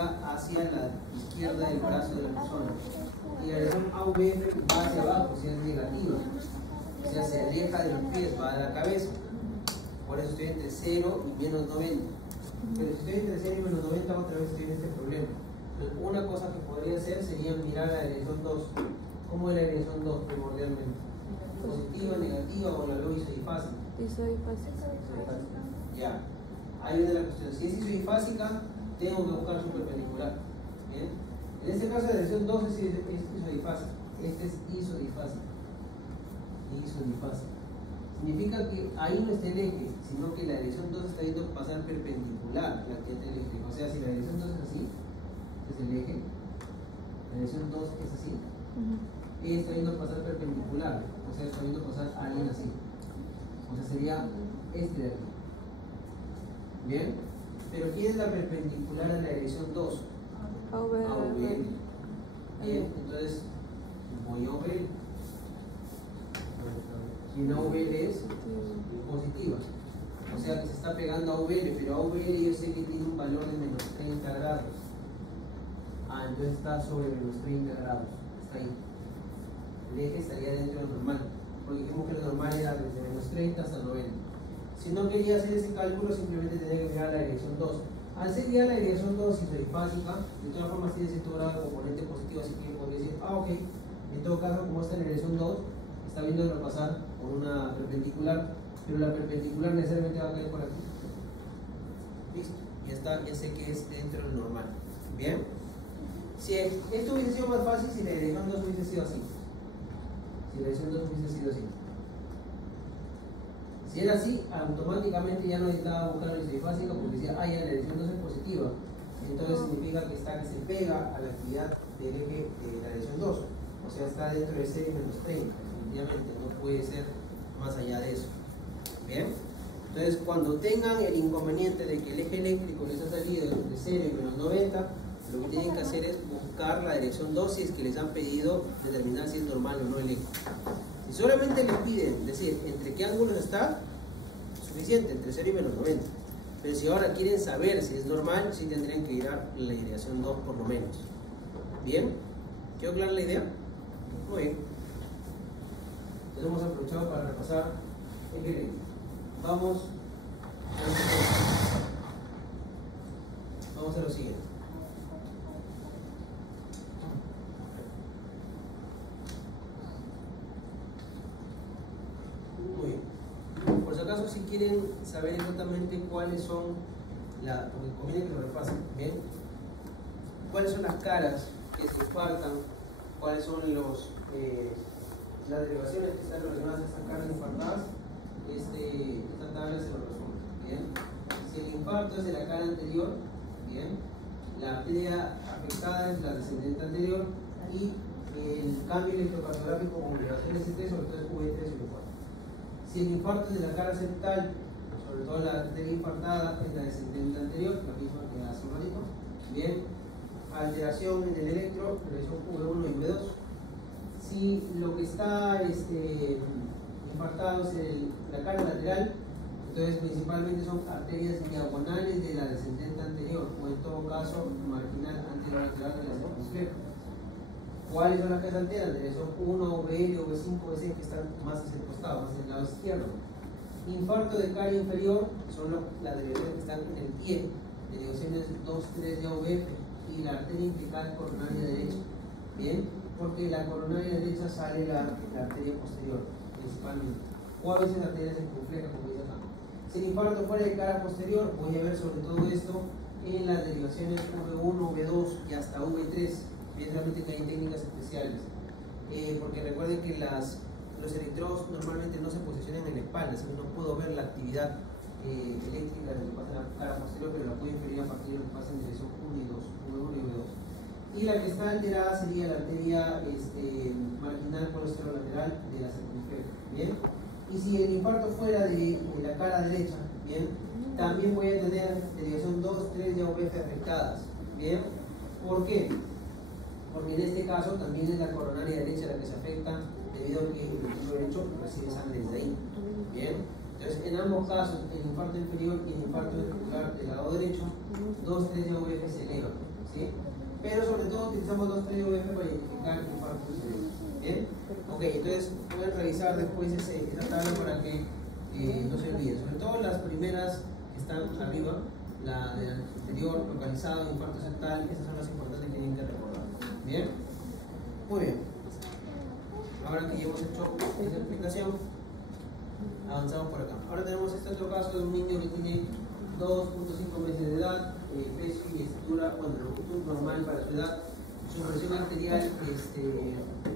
venga hacia la izquierda del brazo de la persona. Y la dirección AVF va hacia abajo, si es negativa. O sea, se aleja de los pies, va a la cabeza. Por eso estoy entre 0 y menos 90. Pero si estoy entre 0 y menos 90, otra vez estoy en este problema. Entonces, una cosa que podría hacer sería mirar la dirección 2. ¿Cómo es la dirección 2 primordialmente? ¿Positiva, negativa o la veo isodifásica? Isodifásica. Ya. Ahí viene la cuestión. Si es isodifásica, tengo que buscar su perpendicular. ¿Bien? En este caso, la dirección 2 es isodifásica. Este es isodifásica. Isodifásica. Significa que ahí no está el eje, sino que la dirección 2 está viendo pasar perpendicular la que está el eje. O sea, si la dirección 2 es así, este es el eje. La dirección 2 es así. Está viendo pasar perpendicular, o sea, está viendo pasar a alguien así. O sea, sería este de aquí. Bien, pero ¿quién es la perpendicular a la dirección 2? AVL. Bien, entonces voy a OVL. Si una OVL es positiva, o sea que se está pegando a OVL, pero a OVL yo sé que tiene un valor de menos 30 grados. Entonces está sobre menos 30 grados, está ahí. El eje estaría dentro de lo normal, porque dijimos que lo normal era desde menos 30 hasta 90. Si no quería hacer ese cálculo, simplemente tenía que mirar la dirección 2. Al ser ya la dirección 2 isodifásica, de todas formas tiene cierto grado de componente positivo, así que yo podría decir, ok, en todo caso, como está en la dirección 2, está viendo pasar por una perpendicular, pero la perpendicular necesariamente va a caer por aquí. Listo, ya está, ya sé que es dentro de lo normal. Bien, si esto hubiese sido más fácil si la dirección 2 hubiese sido así. Si la dirección 2 hubiese sido así. Si era así, automáticamente ya no necesitaba buscar la isodifásica porque decía, ya la dirección 2 es positiva. Entonces significa que se pega a la actividad del eje de la dirección 2. O sea, está dentro de 0 y menos 30. Definitivamente no puede ser más allá de eso. Bien. Entonces, cuando tengan el inconveniente de que el eje eléctrico les ha salido entre 0 y menos 90, lo que tienen que hacer es buscar la dirección 2 si es que les han pedido determinar si es normal o no el eje. Si solamente les piden decir entre qué ángulos está, suficiente, entre 0 y menos 90. Pero si ahora quieren saber si es normal, sí tendrían que ir a la dirección 2 por lo menos. ¿Bien? ¿Quedó clara la idea? Muy bien. Entonces hemos aprovechado para repasar el eje. Vamos a lo siguiente. Muy bien. Por si acaso, si quieren saber exactamente cuáles son porque conviene que lo repasen, ¿bien? ¿Cuáles son las caras que se infartan? ¿Cuáles son las derivaciones que están relacionadas a estas caras infartadas? Esta tabla se lo resume, ¿bien? Si el infarto es de la cara anterior, ¿bien? La arteria afectada es la descendente anterior y el cambio electrocardiográfico con elevación S3 sobre todo es V3 y V4. Si el infarto es de la cara septal, sobre todo la arteria infartada es la descendente anterior, la misma que hace un ratito, ¿bien? Alteración en el electro, relación V1 y V2. Si lo que está infartado es la cara lateral, entonces principalmente son arterias diagonales de la descendente anterior o en todo caso marginal anterolateral de la circunfleja. ¿Cuáles son las que se alteran? Son 1, VL, V5, V6 que están más hacia el costado, más hacia el lado izquierdo. Infarto de cara inferior son las derivaciones que están en el pie, derivaciones 2, 3 de AVF y la arteria implical coronaria derecha. Bien, porque la coronaria derecha sale la arteria posterior principalmente, o a veces la arteria circunfleja, como dice acá. Si el infarto fuera de cara posterior, voy a ver sobre todo esto en las derivaciones V1, V2 y hasta V3. Realmente que hay técnicas especiales, porque recuerden que los electrodos normalmente no se posicionan en la espalda, así que no puedo ver la actividad eléctrica de lo que pasa en la cara posterior, pero la puedo inferir a partir de lo que pasa en dirección 1 y 2, V1 y V2. Y la que está alterada sería la arteria marginal colesterolateral de la circunfleja. Bien, y si el infarto fuera de la cara derecha, bien, también voy a tener derivación 2, 3 de AVF afectadas. Bien, ¿por qué? Porque en este caso también es la coronaria derecha la que se afecta debido a que el ventrículo derecho recibe sangre desde ahí. Bien, entonces en ambos casos, el infarto inferior y el infarto ventricular del lado derecho, 2, 3 de AVF se elevan. ¿sí? Pero sobre todo utilizamos los TDOF para identificar infartos cerebrales. ¿Bien? Ok, entonces pueden revisar después esa tabla para que no se olvide. Sobre todo las primeras que están arriba, la del anterior, localizado, infarto septal, esas son las importantes que tienen que recordar. ¿Bien? Muy bien. Ahora que ya hemos hecho esta explicación, avanzamos por acá. Ahora tenemos este otro caso de un niño que tiene 2.5 meses de edad, peso y estatura, bueno, longitud normal para su edad. Su presión arterial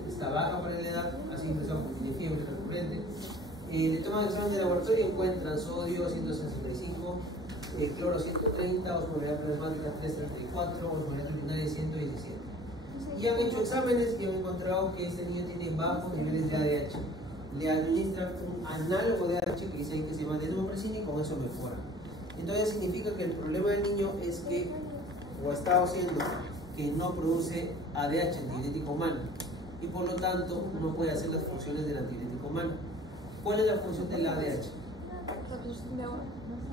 está baja para la edad, así empezó porque tiene fiebre recurrente. Le toman examen de laboratorio y encuentran sodio 165, cloro 130, osmolalidad plasmática 334, osmolalidad urinaria 117. Y han hecho exámenes y han encontrado que este niño tiene bajos niveles de ADH. Le administran un análogo de ADH que dice que se llama desmopresina y con eso mejora. Entonces significa que el problema del niño es que, o ha estado siendo, que no produce ADH, antidiurético humano, y por lo tanto no puede hacer las funciones del antidiurético humano. ¿Cuál es la función del ADH? Reabsorción de agua.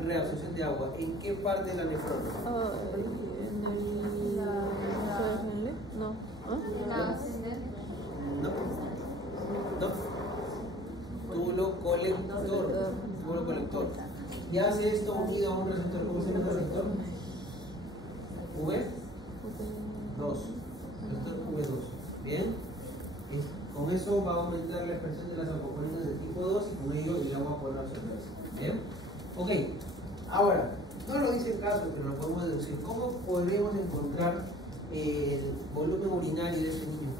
Reabsorción de agua. ¿En qué parte de la nefrona? No. Túbulo colector. Túbulo colector. Y hace esto unido a un receptor. ¿Cómo se llama el receptor? V2. Receptor V2. Bien. Con eso va a aumentar la expresión de las alcoholinas de tipo 2 y con ello el agua podrá absorberse. Bien. Ok. Ahora, no lo dice el caso, pero lo podemos deducir. ¿Cómo podremos encontrar el volumen urinario de este niño?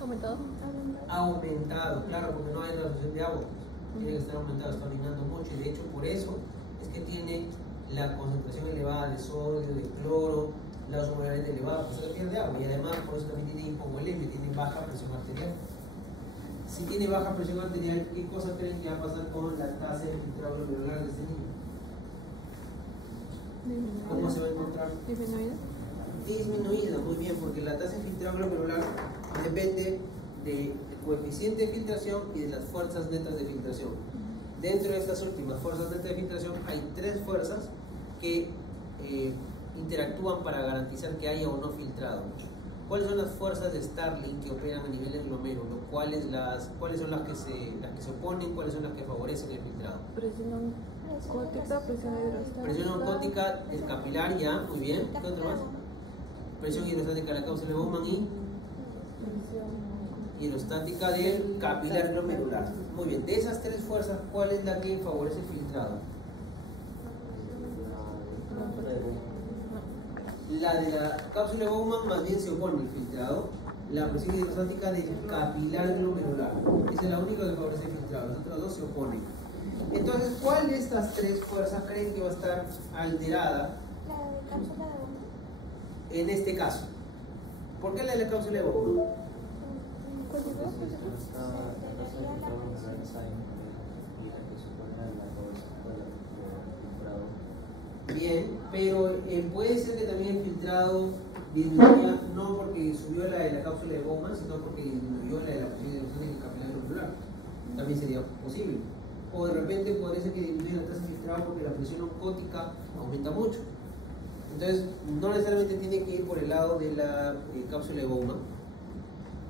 ¿Aumentado? Aumentado, claro, porque no hay reabsorción de agua. Tiene que estar aumentado, está orinando mucho y de hecho por eso es que tiene la concentración elevada de sodio, de cloro, la osmolalidad elevada, por eso pierde agua y además por eso también tiene hipovolemia, tiene baja presión arterial. Si tiene baja presión arterial, ¿qué cosa creen que va a pasar con la tasa de filtrado glomerular de este niño? ¿Cómo se va a encontrar? Disminuida, muy bien, porque la tasa de filtrado glomerular depende del coeficiente de filtración y de las fuerzas netas de filtración. Dentro de estas últimas fuerzas netas de filtración hay tres fuerzas que interactúan para garantizar que haya o no filtrado. ¿Cuáles son las fuerzas de Starling que operan a nivel del glomérulo? ¿Cuáles son las que se oponen? ¿Cuáles son las que favorecen el filtrado? Presión oncótica, presión hidrostática. Presión oncótica del capilar, ya, muy bien. ¿Qué otro más? Presión hidrostática de la cápsula de Bowman y hidrostática del capilar glomerular. Muy bien, de esas tres fuerzas, ¿cuál es la que favorece el filtrado? La de la cápsula de Bowman más bien se opone al filtrado. La presión hidrostática del capilar glomerular. Esa es la única que favorece el filtrado, las otras dos se oponen. Entonces, ¿cuál de estas tres fuerzas creen que va a estar alterada en este caso? ¿Por qué la de la cápsula de Bowman? Bien, pero puede ser que también el filtrado disminuya no porque subió la de la cápsula de Bowman, sino porque disminuyó la de la presión hidrostática del capilar glomerular. También sería posible. O de repente podría ser que disminuya la tasa de filtrado porque la presión oncótica aumenta mucho. Entonces, no necesariamente tiene que ir por el lado de la cápsula de Bowman.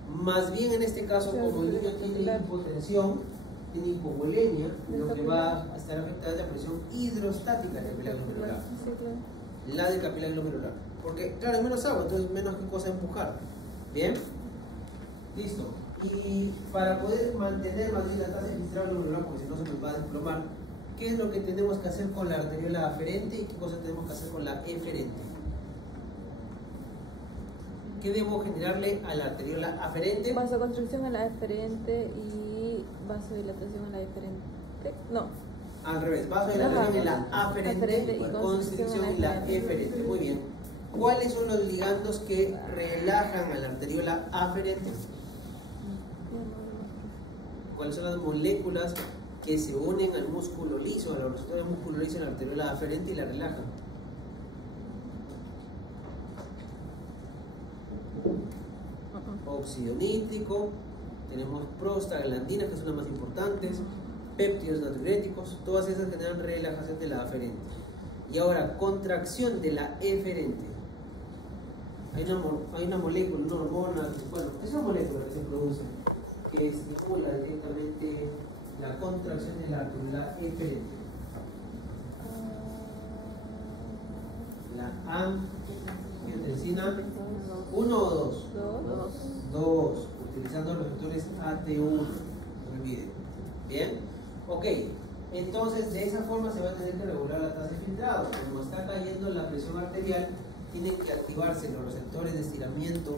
Más bien en este caso, como el niño tiene hipotensión, tiene hipovolemia, lo que va a estar afectada es la presión hidrostática del capilar glomerular. La del capilar glomerular. Porque, claro, hay menos agua, entonces menos que cosa empujar. ¿Bien? Listo. Y para poder mantener más bien la tasa de filtrado glomerular, porque si no se nos va a desplomar, ¿qué es lo que tenemos que hacer con la arteriola aferente y qué cosa tenemos que hacer con la eferente? ¿Qué debo generarle a la arteriola aferente? Vasoconstricción a la eferente y vasodilatación a la eferente. No. Al revés, vasodilatación en la aferente y constricción en la eferente. Muy bien. ¿Cuáles son los ligandos que relajan a la arteriola aferente? ¿Cuáles son las moléculas que se unen al músculo liso, a los receptores del músculo liso en la arteriola aferente y la relajan? Óxido nítrico, tenemos prostaglandinas, que son las más importantes, péptidos natriuréticos, todas esas generan relajación de la aferente. Y ahora, contracción de la eferente. hay una molécula, una hormona, bueno, es una molécula que se produce, que estimula directamente la contracción de la átula eferente. La angiotensina 1 o 2. 2, utilizando los receptores AT1. No olviden. Bien, ok. Entonces, de esa forma se va a tener que regular la tasa de filtrado. Como está cayendo la presión arterial, tienen que activarse los receptores de estiramiento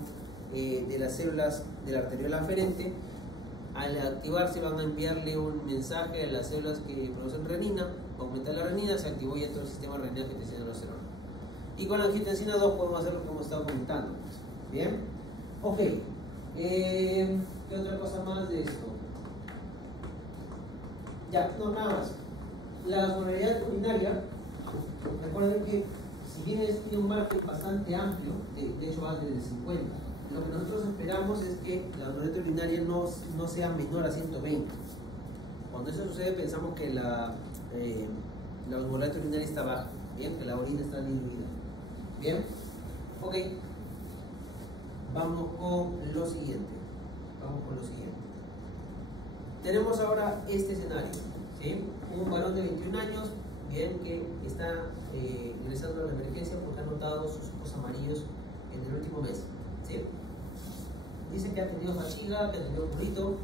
de las células de la arteriola aferente. Al activarse van a enviarle un mensaje a las células que producen renina, aumentar la renina, se activó ya todo el sistema renina que tiene los cerebros. Y con la angiotensina 2 podemos hacer lo que hemos estado comentando. Bien, ok. ¿Qué otra cosa más de esto? Ya, no, nada más. La osmolaridad urinaria, recuerden que si bien tiene un margen bastante amplio, de hecho va desde 50, lo que nosotros esperamos es que la osmolaridad urinaria no sea menor a 120. Cuando eso sucede pensamos que la osmolaridad urinaria está baja, bien, que la orina está diluida. Bien, ok. Vamos con lo siguiente. Tenemos ahora este escenario, ¿sí? Un varón de 21 años, bien, que está ingresando a la emergencia porque ha notado sus ojos amarillos en el último mes, ¿sí? Dice que ha tenido fatiga, que ha tenido prurito,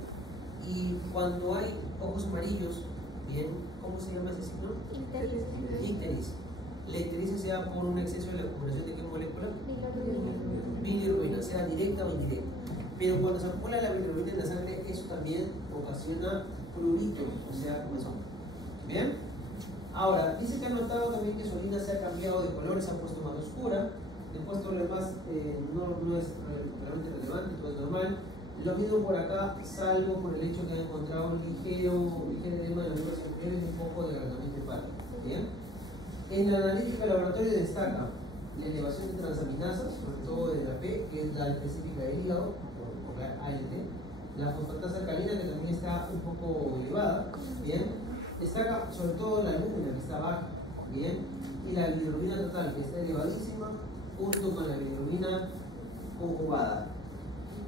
y cuando hay ojos amarillos, bien, ¿cómo se llama ese signo? Icteris. La ictericia se da por un exceso de la acumulación de qué molécula? Bilirrubina, sea directa o indirecta. Pero cuando se acumula la bilirrubina en la sangre, eso también ocasiona prurito, o sea, comezón. ¿Bien? Ahora, dice que ha notado también que su orina se ha cambiado de color, se ha puesto más oscura. Después todo lo demás no es realmente relevante, todo es normal. Lo mismo por acá, salvo por el hecho que ha encontrado un ligero edema de las vías superiores y un poco de agregamiento hepático. ¿Bien? En la analítica laboratorio destaca la elevación de transaminasas, sobre todo de la P, que es la específica del hígado, por la ALT, la fosfatasa alcalina, que también está un poco elevada, bien, destaca sobre todo la albúmina, que está baja, bien, y la bilirrubina total, que está elevadísima, junto con la bilirrubina conjugada.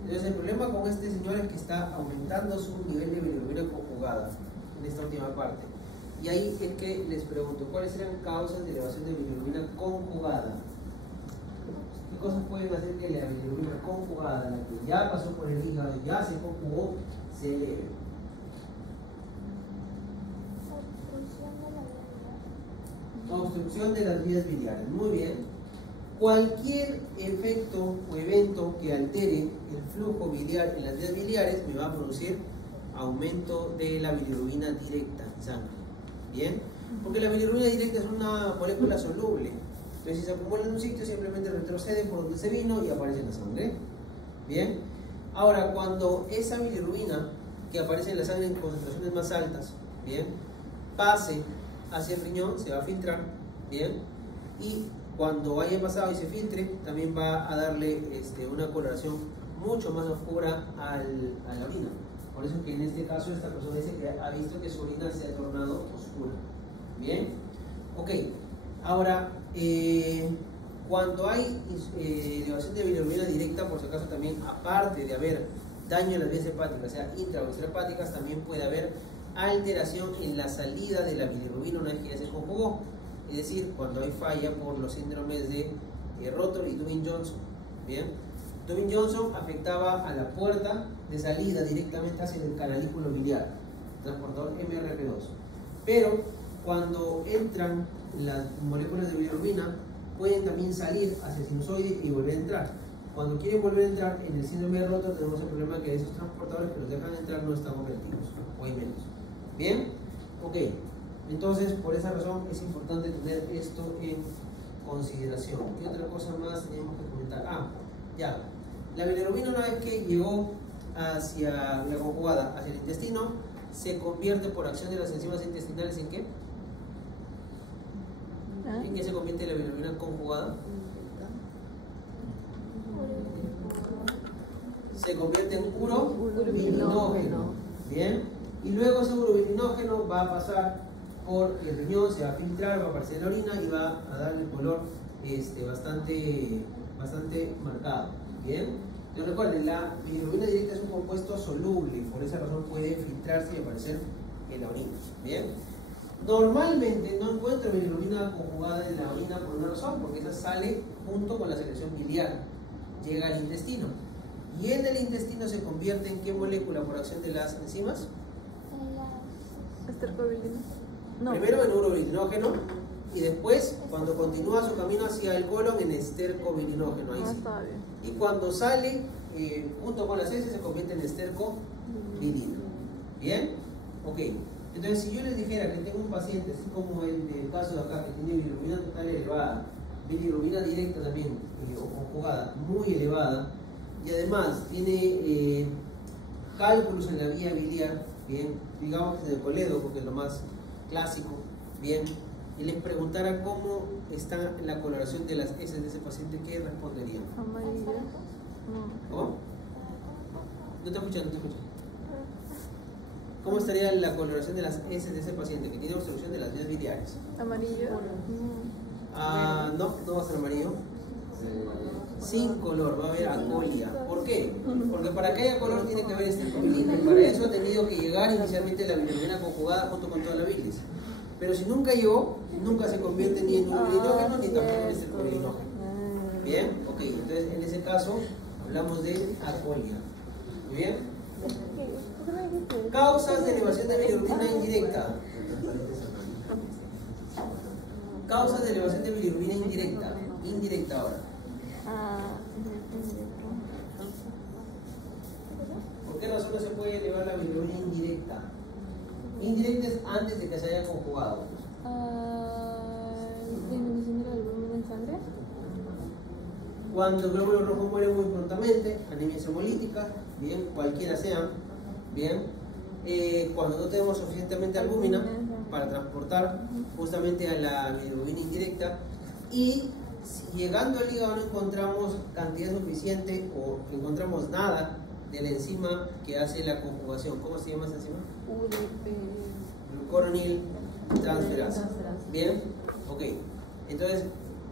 Entonces el problema con este señor es que está aumentando su nivel de bilirrubina conjugada en esta última parte. Y ahí es que les pregunto, ¿cuáles eran causas de elevación de bilirrubina conjugada? ¿Qué cosas pueden hacer que la bilirrubina conjugada, la que ya pasó por el hígado, ya se conjugó, se eleve? Obstrucción de las vías biliares. Muy bien. Cualquier efecto o evento que altere el flujo biliar en las vías biliares me va a producir aumento de la bilirrubina directa en sangre. Bien, porque la bilirrubina directa es una molécula soluble. Entonces, si se acumula en un sitio, simplemente retrocede por donde se vino y aparece en la sangre. Bien, ahora cuando esa bilirrubina que aparece en la sangre en concentraciones más altas, bien, pase hacia el riñón, se va a filtrar, bien, y cuando haya pasado y se filtre, también va a darle una coloración mucho más oscura a la orina. Por eso que en este caso esta persona dice que ha visto que su orina se ha tornado oscura. Bien, ok. Ahora, cuando hay elevación de bilirrubina directa, por si acaso también, aparte de haber daño en las vías hepáticas, o sea, intra o extrahepáticas, también puede haber alteración en la salida de la bilirrubina una vez que ya se conjugó. Es decir, cuando hay falla por los síndromes de Rotor y Dubin-Johnson. Bien, Dubin-Johnson afectaba a la puerta de salida directamente hacia el canalículo biliar, transportador MRP2. Pero cuando entran las moléculas de bilirrubina, pueden también salir hacia el sinusoide y volver a entrar. Cuando quieren volver a entrar en el síndrome de Rotor, tenemos el problema que esos transportadores que los dejan entrar no están operativos, o hay menos. Bien, ok. Entonces, por esa razón es importante tener esto en consideración. ¿Qué otra cosa más tenemos que comentar? Ya. La bilirrubina, una vez que llegó hacia la conjugada, hacia el intestino, se convierte por acción de las enzimas intestinales ¿en qué? ¿En qué se convierte la bilirrubina conjugada? Se convierte en urobilinógeno. Bien. Y luego ese urobilinógeno va a pasar por el riñón, se va a filtrar, va a aparecer en la orina y va a dar el color bastante bastante marcado. Bien, entonces recuerden, la bilirrubina directa es un compuesto soluble, por esa razón puede filtrarse y aparecer en la orina. Bien, normalmente no encuentro bilirrubina conjugada en la orina por una razón, porque esa sale junto con la secreción biliar, llega al intestino. Y en el intestino se convierte en ¿qué molécula por acción de las enzimas? Estercobilina. No. Primero en urobilinógeno y después, cuando continúa su camino hacia el colon, en estercobilinógeno. Ahí sí. Está bien. Y cuando sale junto con las heces se convierte en estercobilina. ¿Bien? Ok. Entonces, si yo les dijera que tengo un paciente, así como el caso de acá, que tiene bilirrubina total elevada, bilirrubina directa también, o conjugada, muy elevada, y además tiene cálculos en la vía biliar, bien, digamos que en el coledo, porque es lo más clásico, bien, y les preguntara cómo está la coloración de las heces de ese paciente, ¿qué responderían? Amarilla. No. ¿Cómo? No te escucho, no te escucho. ¿Cómo estaría la coloración de las heces de ese paciente que tiene obstrucción de las vías biliares? Amarillo. No va a ser amarillo. Sin color, va a haber acolia. ¿Por qué? Porque para que haya color tiene que haber estercobilina. Y para eso ha tenido que llegar inicialmente la bilirrubina conjugada junto con toda la bilis. Pero si nunca llegó, nunca se convierte ni en urobilinógeno ni tampoco en estercobilinógeno. Bien, ok. Entonces en ese caso hablamos de acolia. Muy bien. Causas de elevación de bilirrubina indirecta. Causas de elevación de bilirrubina indirecta. Indirecta ahora. ¿Por qué razón no se puede elevar la bilirrubina indirecta? Indirecta es antes de que se haya conjugado. Disminución de la bilirrubina en sangre. Cuando el glóbulo rojo muere muy prontamente, anemia hemolítica, bien, cualquiera sea, bien. Cuando no tenemos suficientemente albúmina para transportar justamente a la bilirrubina indirecta, y si llegando al hígado no encontramos cantidad suficiente o encontramos nada de la enzima que hace la conjugación. ¿Cómo se llama esa enzima? Glucuronil transferasa. Bien, ok. Entonces,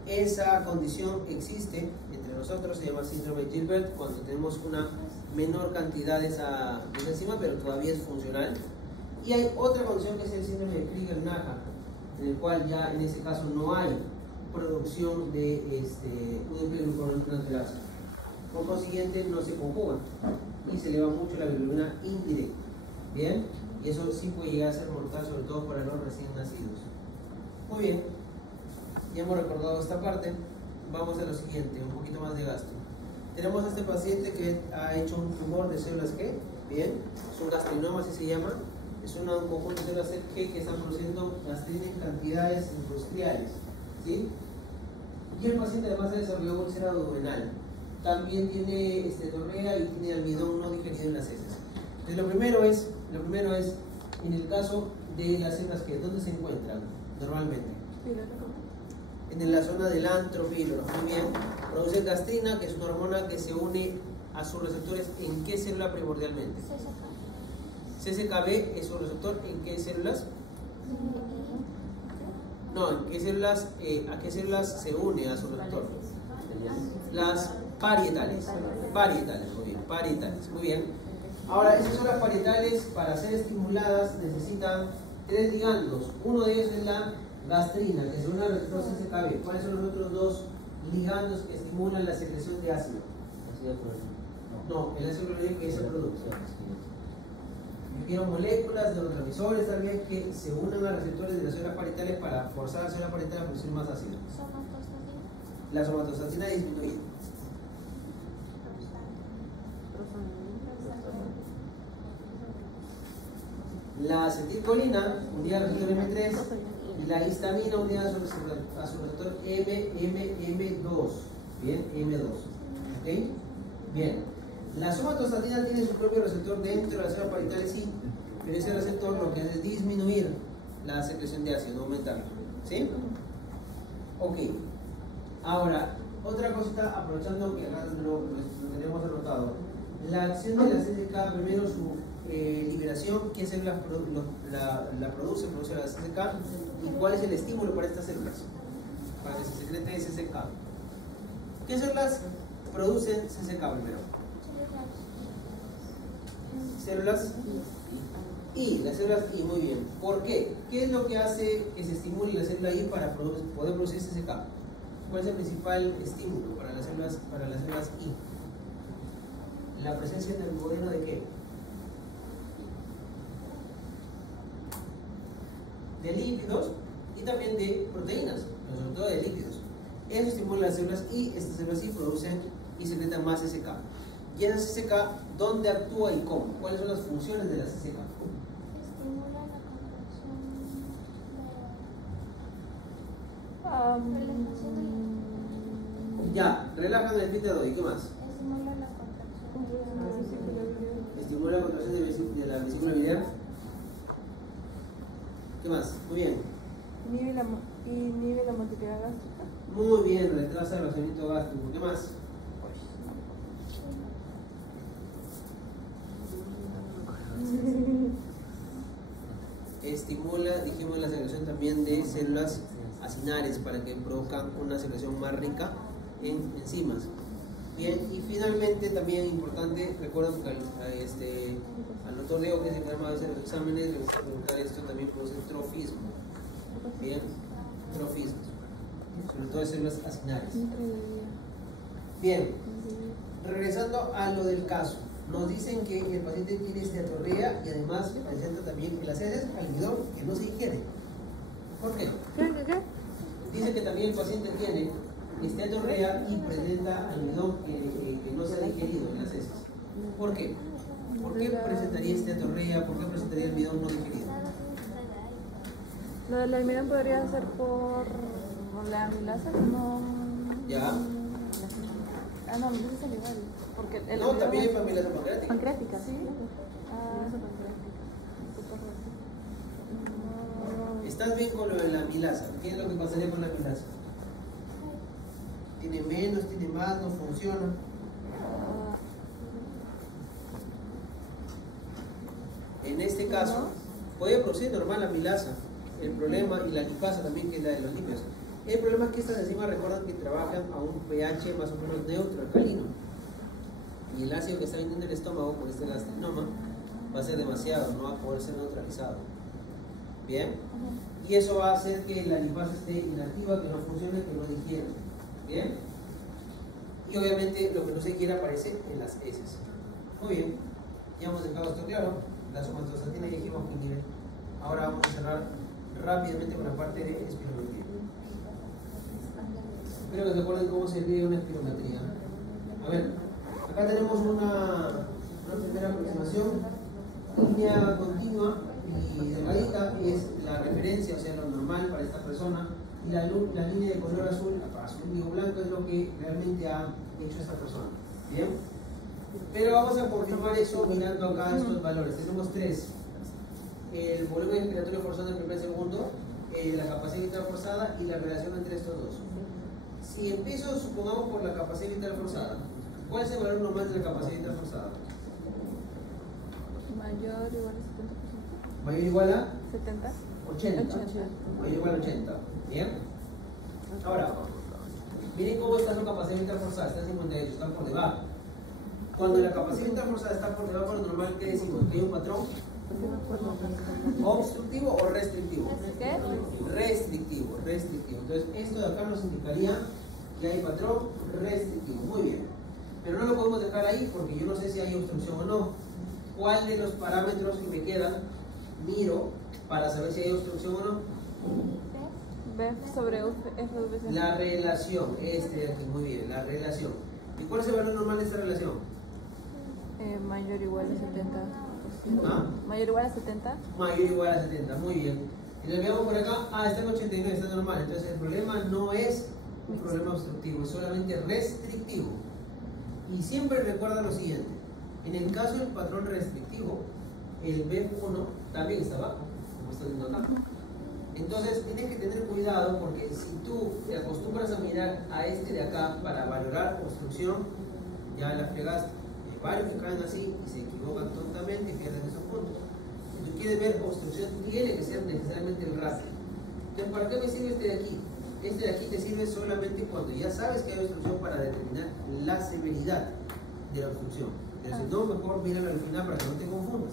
esa condición existe entre nosotros, se llama síndrome de Gilbert, cuando tenemos una menor cantidad de esa enzima, pero todavía es funcional. Y hay otra condición que es el síndrome de Crigler-Najjar, en el cual ya en ese caso no hay producción de glucuronil transferasa. Por consiguiente, no se conjugan y se eleva mucho la bilirrubina indirecta. Bien, y eso sí puede llegar a ser mortal, sobre todo para los recién nacidos. Muy bien, ya hemos recordado esta parte. Vamos a lo siguiente, un poquito más de gasto. Tenemos a este paciente que ha hecho un tumor de células G, bien, es un gastrinoma, así se llama, es un conjunto de células G que están produciendo gastrina en cantidades industriales, ¿sí? Y el paciente además ha desarrollado úlcera abdominal, también tiene diarrea y tiene almidón no digerido en las heces. Entonces lo primero es, en el caso de las células G, ¿dónde se encuentran normalmente? En la zona del antropíloro, muy bien. Producen gastrina, que es una hormona que se une a sus receptores. ¿En qué célula primordialmente? CCKB es su receptor. ¿En qué células? No, ¿en qué células? ¿A qué células se une a su receptor? Las parietales. Parietales, muy bien. Parietales, muy bien. Ahora, esas células parietales, para ser estimuladas, necesitan 3 ligandos. Uno de ellos es la gastrina, que se une al receptor CCKB. ¿Cuáles son los otros 2 ligandos que estimulan la secreción de ácido? No, el ácido clorhídrico es el producto. Yo quiero moléculas, neurotransmisores tal vez, que se unan a receptores de las células parietales para forzar a la célula parietal a producir más ácido. La somatostatina disminuye. La acetilcolina unida al receptor M3 y la histamina unida a su receptor MM2. Bien, M2. ¿Ok? Bien. La somatostatina tiene su propio receptor dentro de las células parietales, sí, pero ese receptor lo que hace es disminuir la secreción de ácido, no aumentarla. ¿Sí? Ok. Ahora, otra cosita, aprovechando que acá lo tenemos anotado. La acción de la CCK, primero su liberación, ¿qué células la produce la CCK? ¿Y cuál es el estímulo para estas células? Para que se secrete CCK. ¿Qué células producen CCK primero? Células I, las células I, muy bien. ¿Por qué? ¿Qué es lo que hace que se estimule la célula I para poder producir CCK? ¿Cuál es el principal estímulo para las células I? La presencia del gobierno de qué? De lípidos y también de proteínas, pero sobre todo de lípidos. Eso estimula las células I, estas células I producen y secretan más CCK. ¿Y esa CCK dónde actúa y cómo? ¿Cuáles son las funciones de la CCK? Estimula la contracción Ya, relajan el pítedo. ¿Y qué más? estimula la contracción Estimula la contracción de la vesícula biliar. ¿Qué más? Muy bien. Inhibe la motilidad gástrica. Muy bien, retrasa el vaciamiento gástrico. ¿Qué más? Estimula, dijimos, la secreción también de células acinares para que provocan una secreción más rica en enzimas. Bien, y finalmente también importante, recuerden que al doctor Leo, que es el que va a hacer los exámenes, le gusta preguntar esto, también produce trofismo. Bien, trofismo, sobre todo de células acinares. Bien, regresando a lo del caso, nos dicen que el paciente tiene esteatorrea y además presenta también en las heces almidón que no se digiere. ¿Por qué? ¿Qué? Dice que también el paciente tiene esteatorrea y presenta almidón que no se ha digerido en las heces. ¿Por qué? ¿Por qué presentaría esteatorrea? ¿Por qué presentaría almidón no digerido? Lo del almidón podría ser por la amilasa, no. ¿Ya? No, amilasa es igual. Porque el No, también hay amilasa pancreática. Pancreática, sí. ¿Estás bien con lo de la amilasa? ¿Qué es lo que pasaría con la amilasa? ¿Tiene menos, tiene más, no funciona? En este caso, puede producir normal la amilasa. El problema, y la lipasa también, que es la de los lípidos. El problema es que estas enzimas recuerdan que trabajan a un pH más o menos neutro, alcalino. Y el ácido que está viniendo en el estómago por este gastrinoma va a ser demasiado, no va a poder ser neutralizado. ¿Bien? Y eso va a hacer que la lipasa esté inactiva, que no funcione, que no digiera. ¿Bien? Y obviamente lo que no se quiere aparece en las heces. Muy bien, ya hemos dejado esto claro. La somatostatina ya dijimos que inhibe. Ahora vamos a cerrar rápidamente con la parte de espirometría. Espero que se acuerden cómo se lee una espirometría. A ver, acá tenemos una primera aproximación. Línea continua y delgadita es la referencia, o sea, lo normal para esta persona. Y la línea de color azul y blanco es lo que realmente ha hecho esta persona. ¿Bien? Pero vamos a confirmar eso mirando acá estos valores. Tenemos tres: el volumen respiratorio forzado en primer segundo, la capacidad vital forzada y la relación entre estos dos. Si empiezo, supongamos, por la capacidad vital forzada, ¿cuál es el valor normal de la capacidad vital forzada? Mayor o igual a 70%. Mayor o igual a 70. 80. Mayor o igual a 80. ¿Bien? Ahora, miren cómo está su capacidad vital forzada. Está en 58, está por debajo. Cuando la capacidad vital forzada está por debajo de lo normal, ¿qué decimos? ¿Que hay un patrón? ¿Obstructivo o restrictivo? ¿Qué? Restrictivo. Entonces, esto de acá nos indicaría que hay patrón restrictivo. Muy bien. Pero no lo podemos dejar ahí porque yo no sé si hay obstrucción o no. ¿Cuál de los parámetros que me quedan miro para saber si hay obstrucción o no? B sobre F. La relación. Este de aquí, muy bien, la relación. ¿Y cuál es el valor normal de esta relación? Mayor o igual a 70%. ¿Ah? Mayor o igual a 70. Mayor o igual a 70, muy bien. Y lo veamos por acá, está en 89, está normal. Entonces el problema no es un problema obstructivo, es solamente restrictivo. Y siempre recuerda lo siguiente: en el caso del patrón restrictivo, el B1 también está abajo, como está viendo acá. Entonces tienes que tener cuidado porque si tú te acostumbras a mirar a este de acá para valorar obstrucción, ya la fregaste. Hay varios que caen así y se equivocan tontamente y pierden esos puntos. Si tú quieres ver obstrucción, tiene que ser necesariamente el rastro. Entonces, ¿para qué me sirve este de aquí? Este de aquí te sirve solamente cuando ya sabes que hay obstrucción para determinar la severidad de la obstrucción. Pero si no, mejor míralo al final para que no te confundas.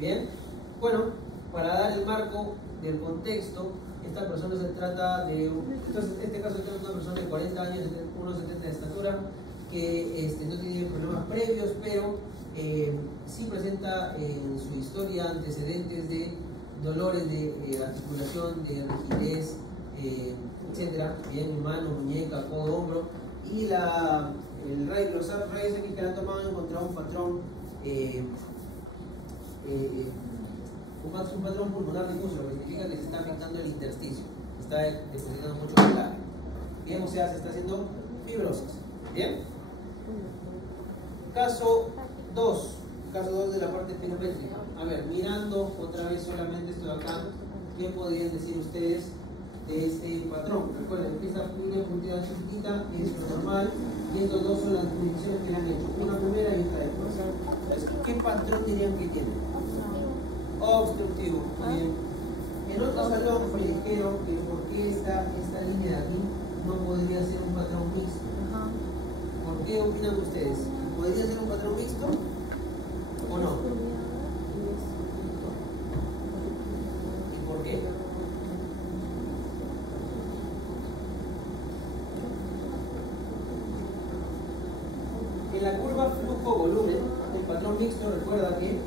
Bien, bueno, para dar el marco del contexto, esta persona se trata de, entonces en este caso tenemos una persona de 40 años, 1,70 de estatura, que no tiene problemas previos, pero sí presenta en su historia antecedentes de dolores de articulación, de rigidez, etcétera, bien, mano, muñeca, codo, hombro, y los rayos X que le han tomado han encontrado un patrón pulmonar difuso, lo que significa que se está afectando el intersticio, está depositando mucho colágeno, bien, o sea, se está haciendo fibrosis, bien. Caso 2 de la parte espinométrica. A ver, mirando otra vez solamente esto de acá, ¿qué podrían decir ustedes de este patrón? Recuerden que esta línea puntida chiquitita es lo normal y estos dos son las mediciones que le han hecho, una primera y otra después. Entonces, ¿qué patrón dirían que tiene? Obstructivo. Bien. En otro salón me dijeron que por qué esta línea de aquí no podría ser un patrón mixto. ¿Por qué opinan ustedes? ¿Podría ser un patrón mixto o no? ¿Y por qué? En la curva flujo-volumen, el patrón mixto recuerda que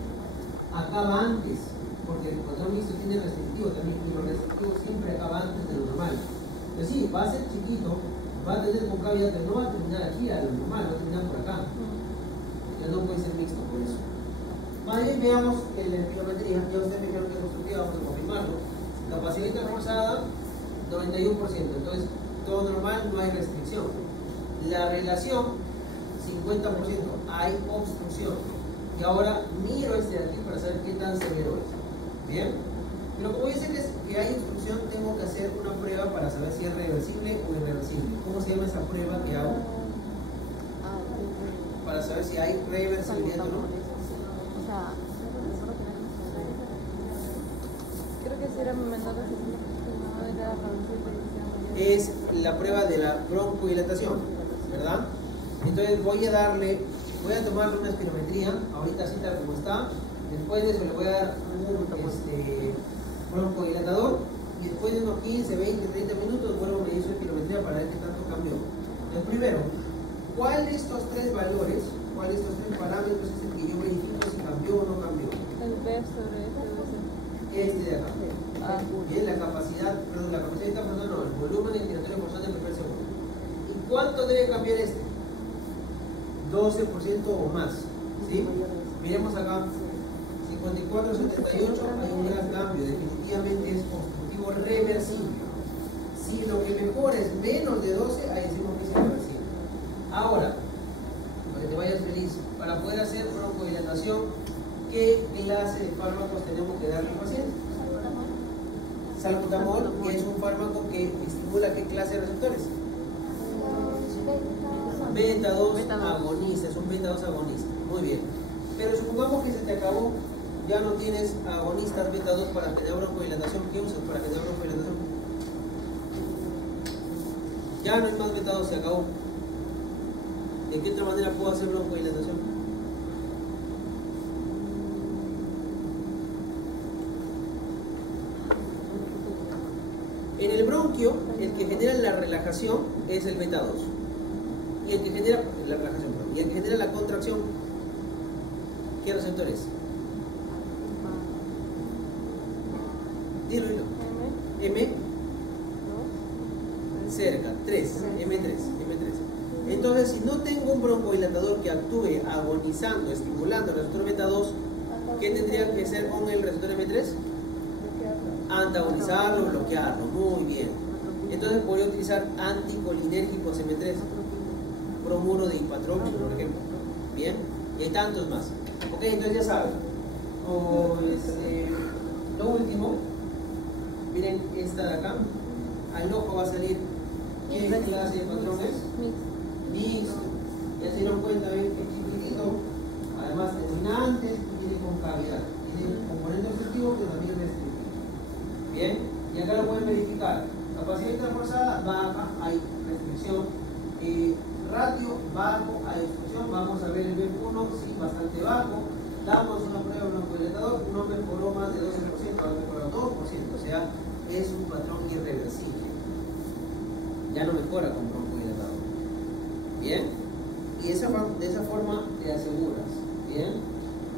acaba antes, porque el patrón mixto tiene restrictivo también, y lo restrictivo siempre acaba antes de lo normal. Pero sí, va a ser chiquito, va a tener concavidad, pero no va a terminar aquí a lo normal, va a terminar por acá. Ya no puede ser mixto por eso. Más bien veamos en la espirometría, ya ustedes me dijeron que es constructiva, vamos a confirmarlo. Capacidad interforzada, 91%, entonces todo normal, no hay restricción. La relación, 50%, hay obstrucción. Y ahora miro este de aquí para saber qué tan severo es. Bien, pero como dicen que hay obstrucción, tengo que hacer una prueba para saber si es reversible o irreversible. ¿Cómo se llama esa prueba que hago? Para saber si hay reversibilidad o no. Creo que si era menor de 60%, era reversible. Es la prueba de la broncodilatación, ¿verdad? Entonces voy a tomarle una espirometría, ahorita así tal como está, después de eso le voy a dar un broncodilatador y después de unos 15, 20, 30 minutos vuelvo a medir su espirometría para ver qué tanto cambió. Entonces primero, ¿cuál de estos tres valores, cuál de estos tres parámetros es el que yo verifico si cambió o no cambió? El B sobre Este de acá. Bien, la capacidad interforzada, no, el volumen de giratorio forzado de primer segundo. ¿Y cuánto debe cambiar este? 12% o más. ¿Sí? Miremos acá. 54-78 hay un gran cambio. Definitivamente es obstructivo reversible. Si lo que mejora es menos de 12, ahí decimos que es irreversible. Ahora, para que te vayas feliz, para poder hacer broncodilatación, ¿qué clase de fármacos tenemos que darle al paciente? Salbutamol, que es un fármaco que estimula qué clase de receptores. Beta 2 agonista, es un beta 2 agonista. Muy bien. Pero supongamos que se te acabó, ya no tienes agonistas beta 2 para generar broncodilatación. ¿Qué usas para generar broncodilatación? Ya no hay más beta 2, se acabó. ¿De qué otra manera puedo hacer broncodilatación? En el bronquio, el que genera la relajación es el beta 2. Y el que genera la relajación, y el que genera la contracción, ¿qué receptor es? Dilo. M. Cerca, 3, M3. Entonces, si no tengo un broncodilatador que actúe agonizando, estimulando el receptor beta 2, ¿qué tendría que hacer con el receptor M3? Antagonizarlo, bloquearlo. Muy bien. Entonces voy a utilizar anticolinérgicos M3, bromuro de ipatrópico, por ejemplo. Bien, y hay tantos más. Ok, entonces ya saben. Lo último, miren esta de acá. Al ojo va a salir ¿qué clase de patrón es? Mixto. Ya se dieron cuenta, ven que es chiquitito, además terminante, tiene concavidad, tiene componente obstructivo pero también restrictivo. Bien, y acá lo pueden verificar. Capacidad interforzada, baja, hay restricción. Ratio, bajo, hay restricción. Vamos a ver el B1, sí, bastante bajo. Damos una prueba a un autodilatador, no mejoró más de 12%, va a mejorar 2%, o sea, es un patrón irreversible. Ya no mejora con broncodilatador. Bien, y de esa forma te aseguras. Bien,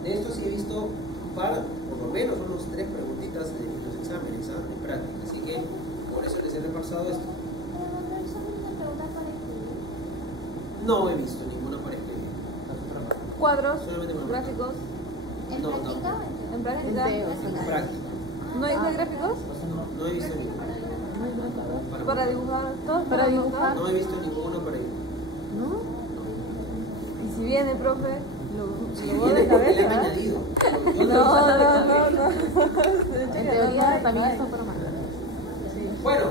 de esto sí he visto un par, por lo menos unos 3 preguntitas de los exámenes de práctica, así que por eso les he repasado esto. No he visto ninguna para escribir. Cuadros, Solamente una. gráficos. ¿En No, práctica? En práctica. En práctica. ¿No hay gráficos? No he visto ninguno. Para dibujar. ¿Todos para dibujar? No he visto ninguno para ir. ¿No? Y si viene, profe, Sí, lo voy viene de porque le han cabeza. añadido. No. En teoría también está para más. Bueno,